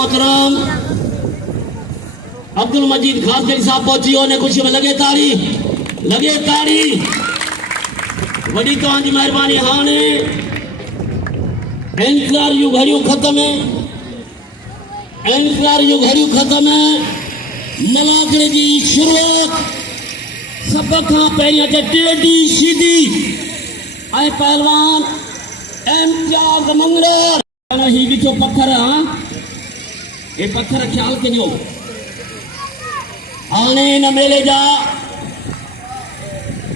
मोहतरम अब्दुल मजीद खासगरी साहब पहुंची होने खुशी में लगे ताड़ी वड़ी तव्हांजी महिरबानी। हाणे इंतजार जूं घड़ियूं ख़त्म मलाखड़े जी शुरुआत सब खां पहिरियों ते टेडी सीधी ऐं पहलवान इम्तियाज़ मंगरोर। ही ॾिठो पत्थर, ये पत्थर ख्याल कजो। हाणे इन मेले जा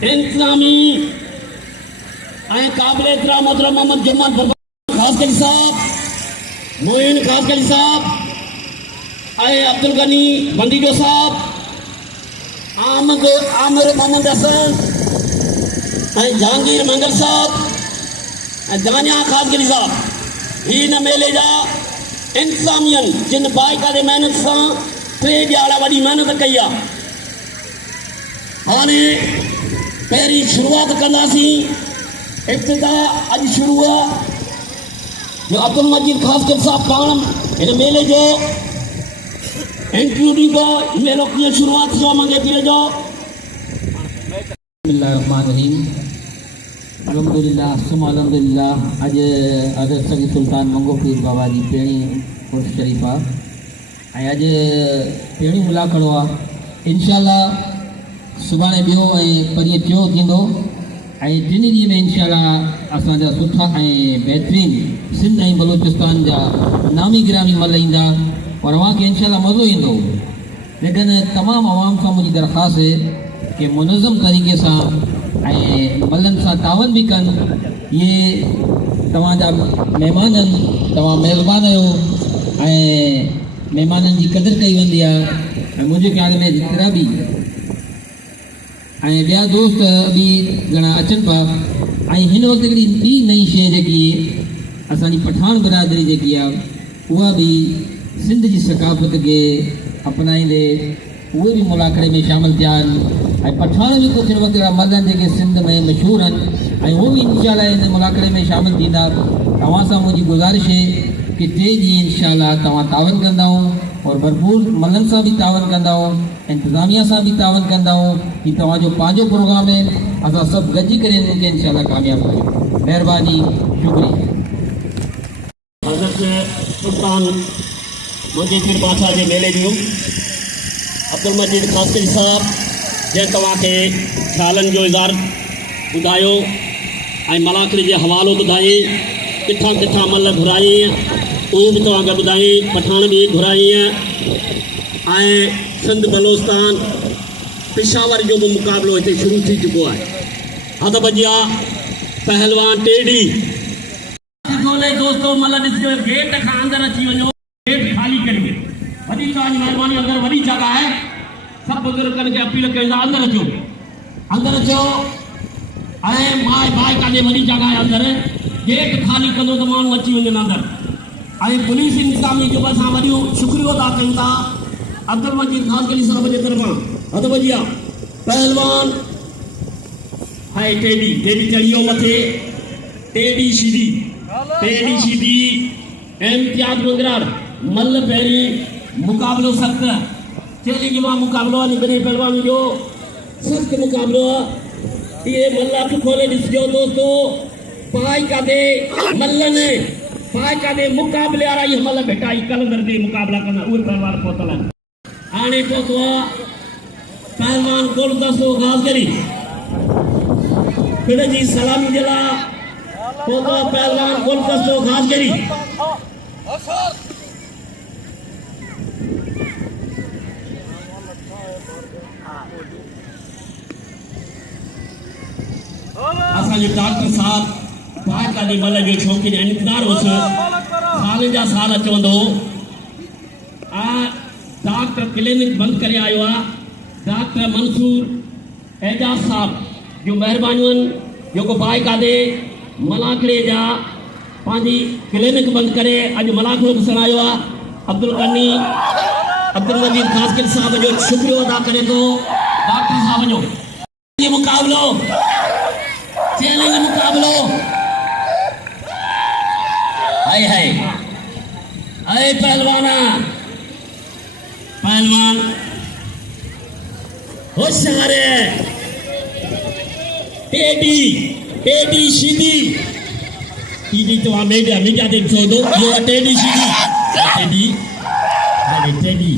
इंतजामी ऐं क़ाबिल एतिराम मोहतरम मोहम्मद जमान खासगरी साहब, मोइन खासगरी साहब ऐं अब्दुल गनी बंदीजो साहब, आमिर मोहम्मद हसन ऐं जहांगीर मंगल साहब ऐं दानिया खासगरी साहब ही न मेले जा इंतजामियन जिन बाक़ायदे मेहनत सां 3 ॾियारा वॾी मेहनत कई आहे। हाणे पहिरीं शुरूआत कंदासीं। इब्तिदा अॼु शुरू आहे जो अब्दुल मजीद खासकर साहब पाण हिन मेले जो एंट्री ॾींदो। मेलो कीअं शुरूआत थियो मंगे पीर जो। बिस्मिल्लाहिर्रहमानिर्रहीम, अल्हम्दुलिल्लाह सुम्मा अल्हम्दुलिल्लाह। अॼु अगर सगी सुल्तान मंगो पीर बाबा जी पहिरीं उर्स शरीफ़ आहे ऐं अॼु पहिरीं मुलाक़ड़ो आहे। इंशाअल्लाह सुभाणे ॿियो ऐं परीहं टियों थींदो ऐं 3 ॾींहं में इंशाअल्लाह असांजा सुठा ऐं बहितरीन सिंध ऐं बलूचिस्तान जा नामी गिरामी मल ईंदा और अव्हांखे इंशाअल्लाह मज़ो ईंदो। लेकिन तमामु आवाम सां मुंहिंजी दरख़्वास्त है कि मुनज़म तरीक़े सां ऐं मलनि सां तावन बि कनि। ये तव्हांजा महिमान आहिनि, तव्हां महिरबान आहियो ऐं महिमाननि जी क़दुरु कई वेंदी आहे। ऐं मुंहिंजे ख़्याल में जेतिरा बि ऐं ॿिया दोस्त बि घणा अचनि पिया। ऐं हिन वक़्तु हिकिड़ी ॿी नई शइ जेकी असांजी पठान बिरादरी जेकी आहे उहा बि सिंध जी सकाफ़त खे अपनाईंदे उहे बि मुलाक़ड़े में शामिलु थिया आहिनि। ऐं पठान बि कुझु न वक़्तु मल आहिनि जेके सिंध में मशहूरु आहिनि ऐं उहे बि इंशाअल्लाह हिन मुलाक़ड़े में शामिलु थींदा। तव्हां सां मुंहिंजी गुज़ारिश है कि 3 ॾींहं इंशाअल्लाह तव्हां तावन कंदा और भरपूर मलनि सां बि तावन कंदा, इंतज़ामिया सां बि तावन कंदा। ही तव्हांजो पंहिंजो प्रोग्राम है, असां सभु गॾिजी करे हिनखे इंशाअल्लाह कामयाबु कयूं। महिरबानी, शुक्रिया। हज़रत सुल्तान मुंहिंजे पीर बादशाह जे मेले जूं अब्दुल मजीद खासगरी साहब जंहिं तव्हांखे ख़्यालनि जो इज़हार ॿुधायो ऐं मलाखड़ी जो हवालो ॿुधाई, किथां किथां मल घुराई उहो बि तव्हांखे ॿुधाई, पठान बि घुराई ऐं सिंध बलोचिस्तान पेशावर जो भी मुकाबलो इतने शुरू थी चुको है। हद बजिया पहलवान टेडी खोले दोस्तों मतलब इसके गेट का अंदर अची वनो, गेट खाली करियो। वडी तव्हांजी महिरबानी, अंदर वडी जगह है। सब बुजुर्गन के अपील कयूं अंदर अचो ऐं माए भाई काॾे वडी जगह है अंदर। गेट खाली कंदो तो माण्हू अची वञनि अंदर। ऐं पुलिस इंतजामी जो असां वॾियूं शुक्रियो अदा कयूं था अब्दुल मजीद खासगरी साहब जे तरफ़ां। हद बजिया पहलवान है टेडी चढ़ियो मथे, टेडी सीधी इम्तियाज़ मंगरार मल पहिरीं मुकाबलो सख्त चैलेंज मां मुकाबलो आहे। ॿिन्ही पहलवान जो सख्त मुकाबलो आहे। ये मल अखि खोले ॾिसजो दोस्तों, पाई कादे मल्लनि पाई कादे मुकाबले वारा इहे मल भेटाई कलंदर दे मुकाबला कंदा उहे पहलवान पहुतल आहिनि। हाणे पहुतो आहे पहलवान गोलदस्तो खासगरी पिण जी सलामी जे लाइ पहुतो पहलवान गोलदस्तो खासगरी। असांजो डॉक्टर साहब पाए काॾे मल जो शौक़ीन इंतज़ार हुअसि, साल जा साल चवंदो डॉक्टर क्लिनिक बंदि करे आयो आहे। डॉक्टर मंसूर एजाज साहब जो महिरबानियूं आहिनि जेको बाइकादे मलाखड़े जा पंहिंजी क्लिनिक बंदि करे अॼु मलाखड़ो ॾिसण आयो आहे। अब्दुल गनी अब्दुल मजीद खासगरी साहब जो शुक्रियो अदा करे थो डॉक्टर साहब जो। ये मुकाबलो चैलेंज मुकाबलो हाय अरे पहलवाना, पहलवान होशियार है, टेढ़ी टेढ़ी सीधी सीधी तो हमें क्या देख दो ये टेढ़ी सीधी टेढ़ी अरे टेढ़ी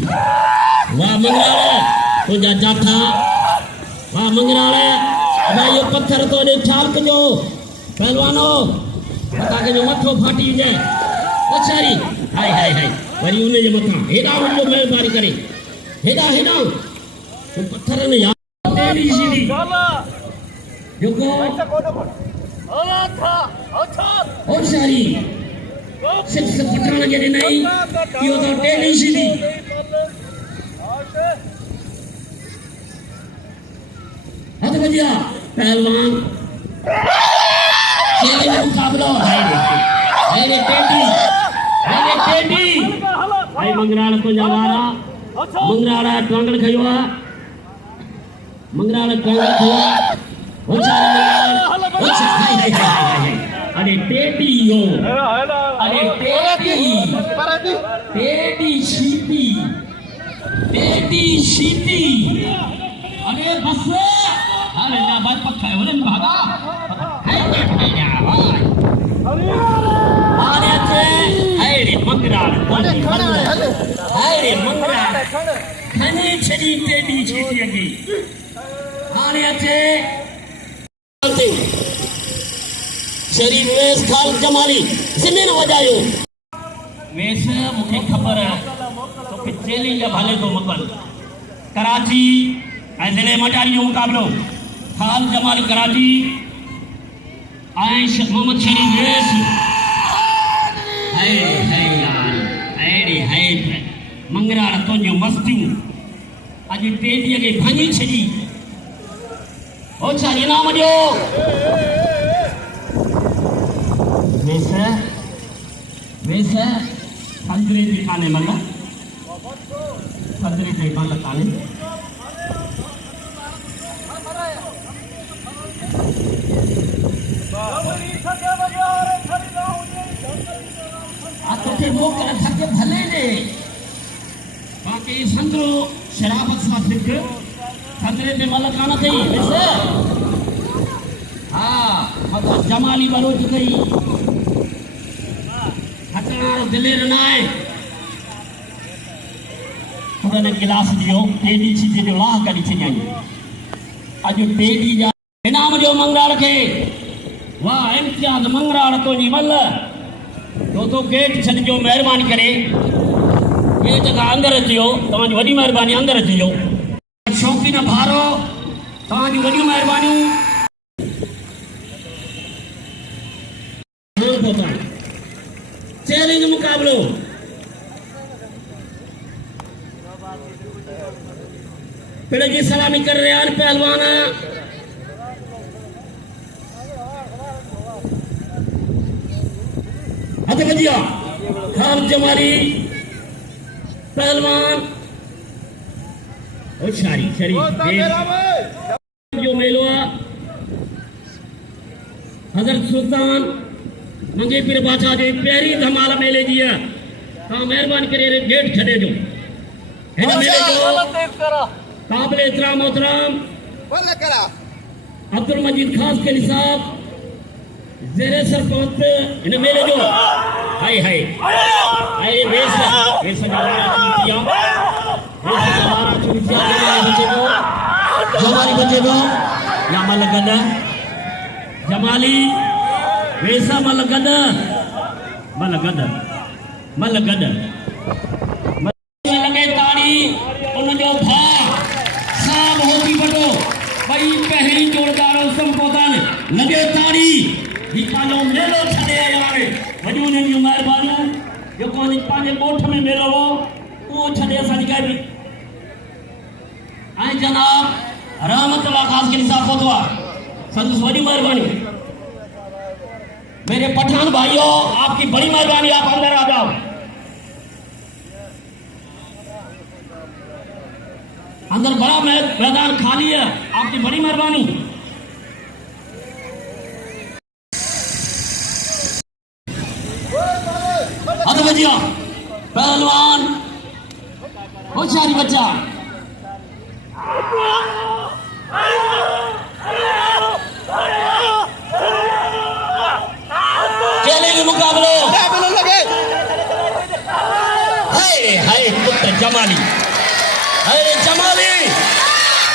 वाह मंगराले तो जा था वाह मंगराले अब ये पत्थर तो ने ठाल के जो पहलवानो पता के जो मथो फाटी जाए अच्छा री हाय हाय हाय वरी उन्हें जो मथा हेडा वो मेहरबानी करे हेडा हेडा तो पत्थर ने यार टेढ़ी सीधी जो को और सारी सिर्फ पठाना जड़े नहीं यो तो टेढ़ी सीधी हद बजिया पहलवान खेल में मुकाबला है रे टेढ़ी भाई मंगराल को जवारा मंगराला टांगड़ खयोआ मंगराला टांगड़ खयोआ अरे टेढ़ी यो अरे टेढ़ी सीधी अरे बस अरे ना बात पक्का है बोले भागा अरे मंगराल खने छड़ी टेढ़ी सीधी अगी शरीर वेस खाल जमाली ज़मीन वजायो वेस मुखे खबर तो कि चैलेंज भाले तो मकल कराची ऐं ज़िले मटारी जो मुकाबलो खाल जमाली कराची ऐं मोहम्मद शरीफ वेस है यार अरे है मंगराल तो जो मस्तियूं अज टेढ़ीअ खे भञी छॾी ओ छा इनाम ॾियो वेस संतरे जी काने मल संतरे जी मल काने आते मोकल थके भले ने बाकी संतरो शराबत सा फिक संतरे पे मल काना थई वेस हाँ मतलब जमाली बलोच गई हटनार दिलेर नाए उन्होंने गिलास दियो टेढ़ी सीधी जो लाह करी छॾियई अॼु टेढ़ी जा इनाम जो मंगराल खे वाह इम्तियाज़ मंगराल तो जी मल तो गेट छॾिजो महिरबानी करे गेट खां अंदरि अचिजो तव्हांजी वॾी महिरबानी अंदरि अचिजो शौक़ीन भारो तव्हांजी वॾियूं महिरबानियूं चैलेंज मुकाबलो पिड़ की सलामी कर रहे हैं पहलवान हथ बजिया खाल जमाली पहलवान और शारी जो मेलवा हजरत सुल्तान मंगे पीर बादशाह जे पहिरीं धमाल मेले जी तव्हां महिरबानी करे गेट छॾे जो हिन मेले जो काबिल एहतराम मोहतरम अब्दुल मजीद खास के साहब ज़ेरे सरपंच हिन मेले जो हाय हाय हाय वेस जमाली बचेगो या मल गद जमाली वेसा मल गद लगे ताड़ी उन जो भा साब होती बटो भाई पहली जोरदार संबोधन लगे ताड़ी दिखालो मेलो छड़े यार वडियूं ने जो मेहरबानी जो कोनी पांजे कोठ में मेलो वो छड़े असां जी भी आई जनाब रहमतुल्लाह खास के साथ फतवा संत बड़ी मेहरबानी मेरे पठान भाइयों आपकी बड़ी मेहरबानी आप अंदर आ जाओ अंदर बड़ा मैदान खाली है आपकी बड़ी मेहरबानी हद बजिया पहलवान होशियारी बच्चा चैलेंज मुकाबलो हाय हाय पुत्र जमाली अरे जमाली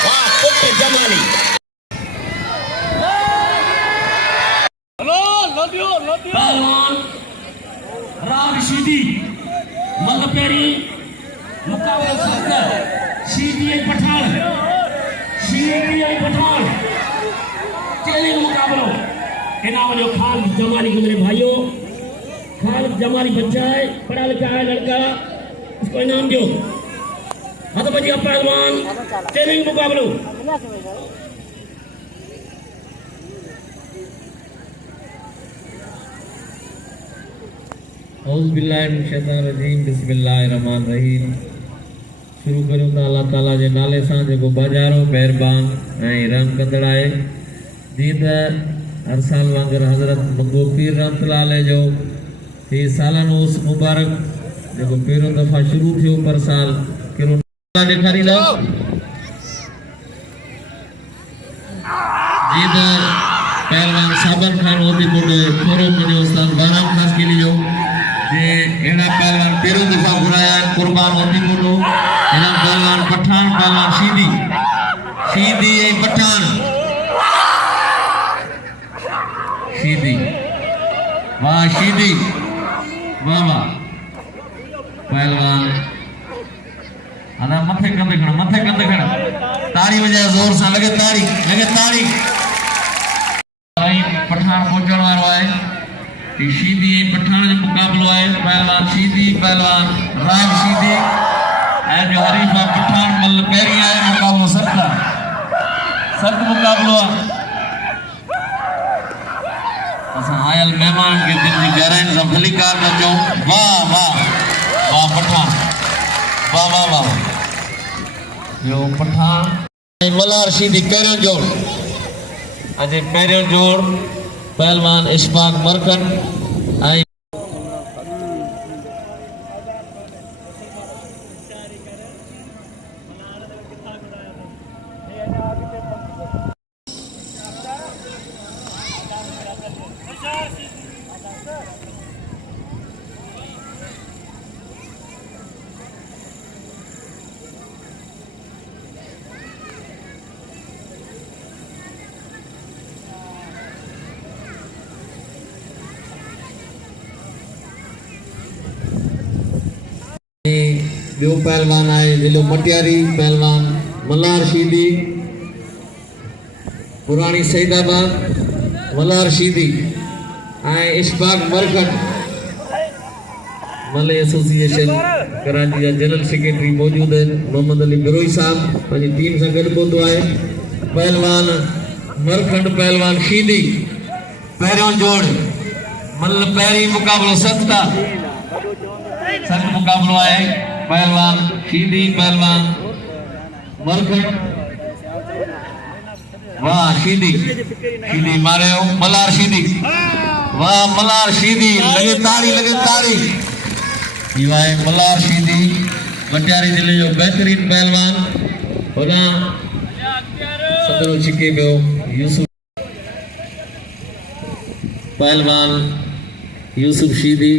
वाह पुत्र जमाली पहलवान राग सीधी मलपेरी मुकाबला सख्त सीधी पठान चैलेंज मुकाबलो इनाम जो खान जमाली के मेरे भाइयों खान जमाली बच्चा है पढ़ा लिखा है लड़का उसको इनाम दो हाँ तो बचिया पहलवान चैलेंज मुकाबलो औज़ुबिल्लाहिमिनश्शैतानिर्रजीम बिस्मिल्लाहिर्रहमानिर्रहीम शुरू करूं था अल्लाह ताला जे नाले सां जेको बाजारो महिरबान ऐं रहम कंदड़ आहे जीअं त हर साल वांगुरु हज़रत मंगो पीर रहमतुल्लाह अलैह जो ही सालानो उर्स मुबारक जेको पहिरियों दफ़ा शुरू थियो पर साल कहिड़ो ॾेखारींदा जीअं त पहलवान साबर खान होदीपुर थोरो मुंहिंजो उस्ताद बाराम ख़ास गिली जो जे अहिड़ा पहलवान पहिरियों दफ़ा घुराया आहिनि कुर्बान होदीपुर हिन पहलवान पठान पहलवान शीदी ऐं पठान शीदी वाह शीदी वाह वाह पहलवान अदा मथे कंदे खण ताड़ी वजाए ज़ोर सां लगे ताड़ी पठान पहुंचण वारो आहे शीदी ऐं पठान जो मुकाबलो आहे पहलवान शीदी पहलवान राग शीदी ऐं जो हरीफ आहे पठान मल पहिरीं आहे मुकाबलो सख्त मुकाबलो आहे असां आयल महिमान खे दिलि जी गहराइनि सां भली कार था चऊं वाह वाह वाह पठान वाह वाह वाह ॿियो पठान ऐं मलार शीदी पहिरियों जोड़ अॼु पहिरियों जोड़ पहलवान इशफाक मरकन ऐं ॿियो पहलवान आहे ज़िलो मटियारी पहलवान मल्हार शीदी पुराणी सईदाबाद मल्हार शीदी ऐं इशफाक मरकट मलय एसोसिएशन कराची जा जनरल सेक्रेटरी मौजूद आहिनि मोहम्मद अली बिरोई साहब पंहिंजी टीम सां गॾु पहुतो आहे पहलवान मरकट पहलवान शीदी पहिरियों जोड़ मल पहिरीं मुकाबलो सख्त मुकाबलो आहे पहलवान शीदी पहलवान मरकट वाह शीदी मारियो मल्हार शीदी वाह मल्हार शीदी लगे ताड़ी ये आहे मल्हार शीदी मटियारी जिले जो बेहतरीन पहलवान होना सदरो छिके पियो यूसुफ पहलवान यूसुफ शीदी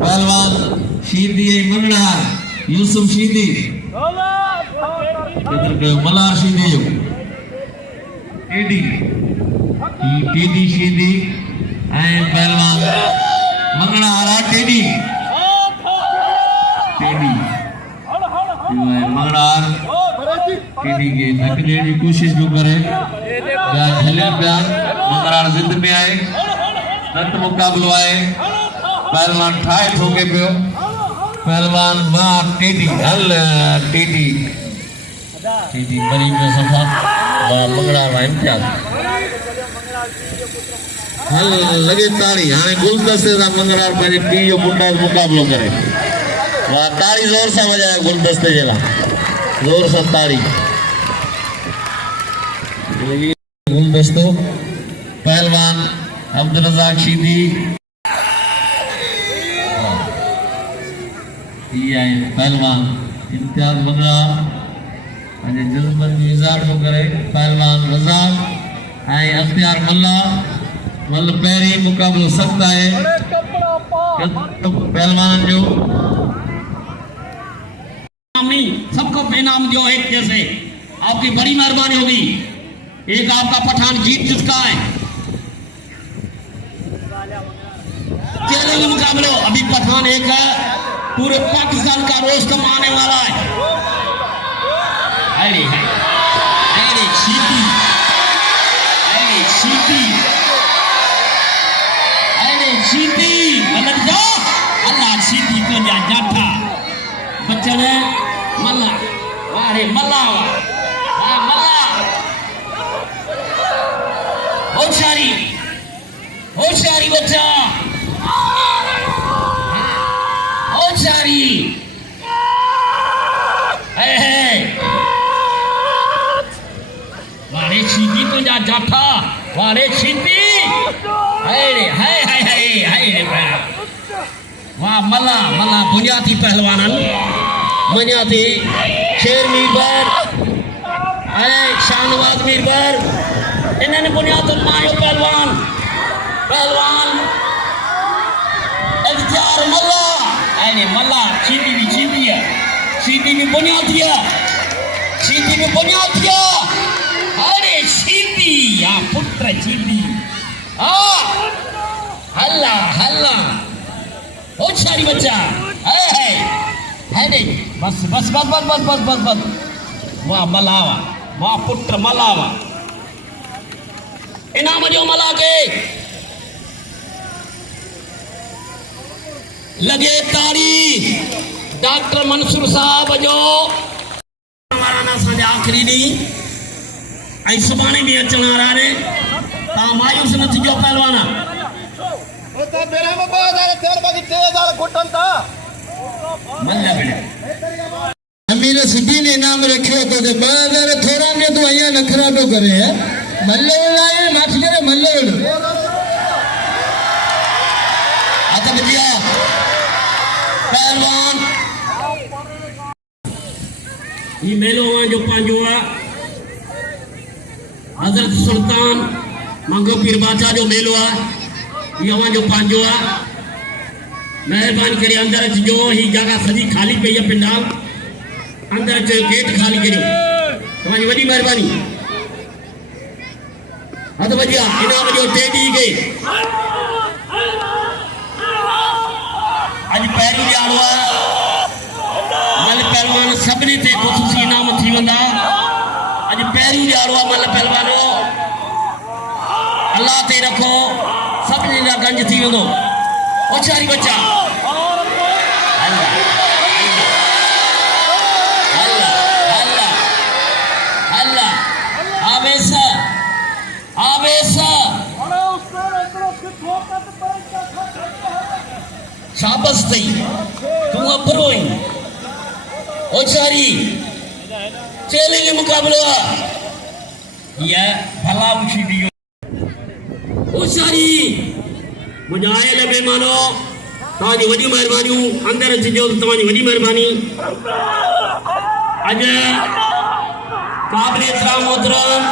पहलवान शीदी मंगणार यूसुफ शीदी मल्हार शीदी जो टेडी शीदी ऐं पहलवान मंगणार टेडी मंगणार टेडी के धक ॾियण जी कोशिश पियो करे हलिया पिया मंगणार ज़िंद में आहे सख्त मुकाबलो आहे पहलवान ठाए ठोके पियो पहलवान वाह टेडी मरी में सफा वाह मंगणार वाह इम्तियाज हल लगे ताड़ी हाणे गुलदस्ते सां मंगणार पंहिंजे पीउ जो मुंडास मुकाबलो करे वाह ताड़ी ज़ोर सां वॼाए गुलदस्ते जे लाइ ज़ोर सां ताड़ी गुलदस्तो पहलवान अब्दुल रज़ाक शीदी ऐं पहलवान इम्तियाज़ वगरा अॼु जुज़्मन जो इज़ार थो करे पहलवान रज़ाक ऐं अख़्तियार मल्ला मल पहिरीं मुक़ाबिलो सख़्तु आहे पहलवान जो सबको इनाम दो एक जैसे। आपकी बड़ी मेहरबानी होगी। एक आपका पठान जीत चुका है। चैलेंज मुकाबलो अभी पठान एक है, पूरे पाकिस्तान का रोज कमाने वाला है। अरे चीटी, मतलब जो अल्लाह चीटी को जा जाता बच्चा ने मल्ला वारे मल्ला मल्ला होशियारी बच्चा होशियारी वारे चीटी तो जा जाता वारे चीटी वाह मल्ला बुनियादी पहलवानन मनियाती शेर मीरबर अरे शाहनवाज मीरबर इन्होंने बुनियाद मायो पहलवान इख्तियार मल्ला चीटी भी बुनियादी है अरे चीटी या पुत्र चीटी हल्ला होशियारी बच्चा है नहीं बस वाह मलावा वाह पुत्र मलावा इनाम जो मला के लगे ताड़ी डॉक्टर मंसूर साहब जो हमारा आखिरी ॾींहुं ऐं सुभाणे बि अचण वारा आहिनि। तव्हां मायूस न थिजो पहलवान। अमीर सिद्धि ने इनाम रखियो तो 2000 थोड़ा में तो अहिया नखरा तो करे है मल्ले लाए माफ करे मल्ले आता बजिया पहलवान ये मेलो जो पंहिंजो आहे हज़रत सुल्तान मंगो पीर बादशाह जो मेलो आहे ये जो पंहिंजो आहे। मेहरबानी करे अंदर अचिजो। ही जगह सॼी खाली पई आहे पिंडाल अंदर अचो गेट खाली करियो तव्हांजी वॾी महिरबानी। हथ बजिया इनाम जो 3 ॾींहं के अॼु पहिरीं ॼाणो आहे मल पहलवान सभिनी ते ख़ुशूसी इनाम थी वेंदा। अॼु पहिरीं ॼाणो आहे मल पहलवानो अल्लाह ते रखो सभिनी जा गंज थी वेंदो। होशियारी बच्चा शाबाश थई तू अबरो है होशियारी चैलेंज मुकाबलो ये भला उठी दियो होशियारी मुजाहिल मेहमानो तव्हांजी वॾी महिरबानियूं अंदर अचिजो तव्हांजी वॾी महिरबानी। अॼु काबिल एतिराम मोहतरम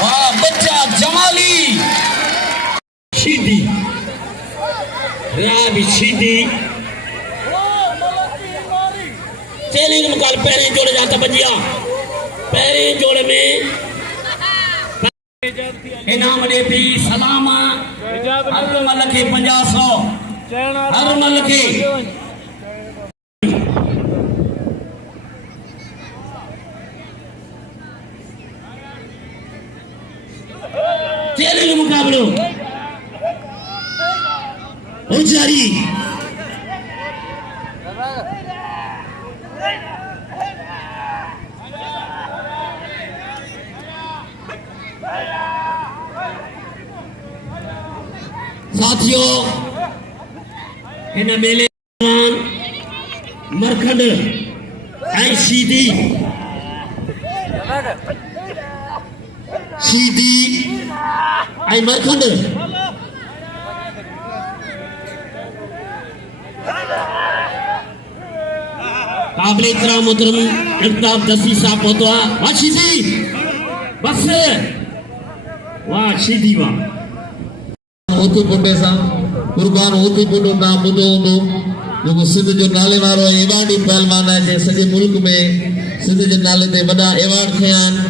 वाह बच्चा जमाली सीधी भी सीधी चैलेंज मुकाबले पहले जोड़े जाता बजिया पहले जोड़े में इनाम दे थी सलाम हर मल के 50-100 हर मल के चैलेंज मुकाबलो होशियारी साथियों इन मेले मरखंड ऐं सीधी शीदी आई मरखंड काबिल इकराम मोहतरम इल्ताफ दस्ती साहब पहुंचा वाह शीदी बस वाह शीदी वाह होती पुटे सां कुर्बान होती पुटो तव्हां ॿुधो हूंदो जेको सिंध जो नाले वारो एवार्डी पहलवान आहे जंहिं सॼे मुल्क में सिंध जे नाले ते वॾा एवार्ड खया आहिनि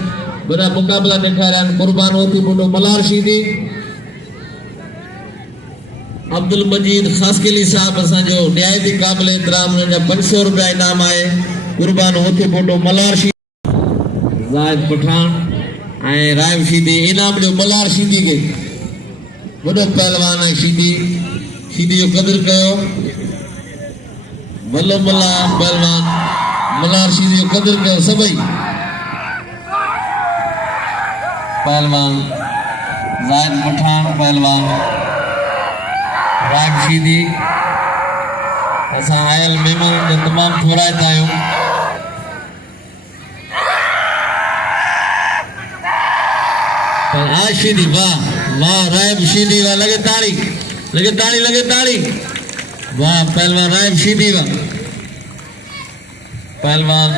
वॾा मुक़ाबला ॾेखारिया आहिनि कुर्बान होती पुटो मलार शीदी अब्दुल मजीद खासकेली साहब असांजो निहायती क़ाबिल एतिराम हुननि जा 500 रुपया इनाम आहे कुर्बान होती पुटो मलार शीदी ज़ाहिद पठान ऐं रायब शीदी इनाम जो मलार शीदी खे वॾो पहलवान आहे शीदी शीदी जो क़दुरु कयो वल्लो मल्ला पहलवान मलार शीदी जो क़दुरु कयो सभई पहलवान ज़ाहिद पठान पहलवान राग शीदी असां आयल महिमाननि जा तमामु थोराइता आहियूं पर आज शीदी वाह वाह रायब शीदी वाह लगे ताली वाह पहलवान रायब शीदी वाह पहलवान